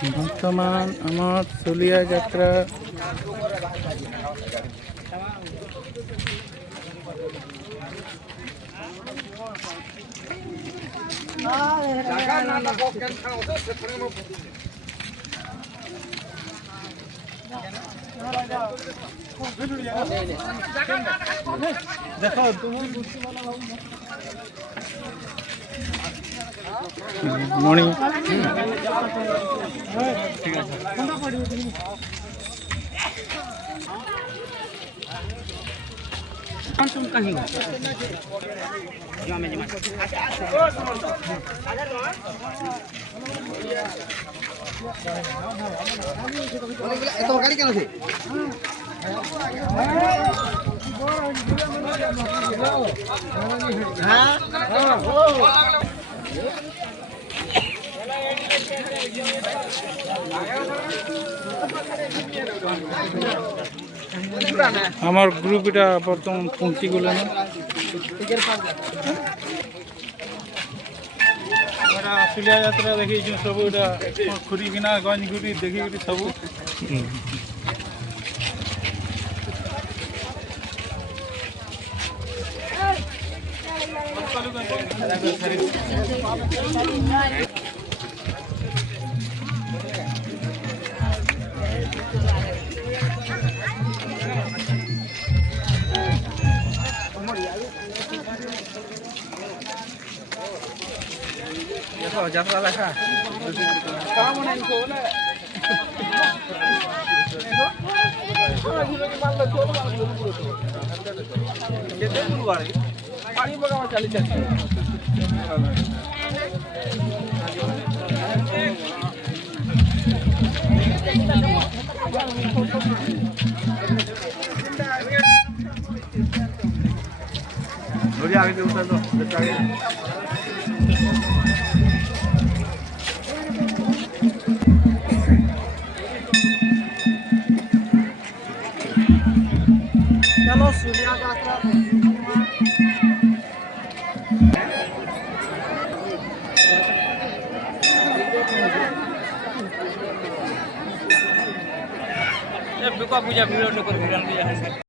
বর্তমান আমার চলিয়া যাত্রা দেখো তুমি মর্নিং ঠিক আছে कहीं गाड़ी क्या আমার গ্রুপ এটা বর্তমান পৌঁছি গেল না চলিয়া যাত্রা দেখি সবু এটা ঘুরি কিনা গঞ্জ ঘুরি দেখি সবু যাত্রা লেখা পানি বাগান চালি চালি आगे उतर दो चलो सूर्या यात्रा पूजा वीडियो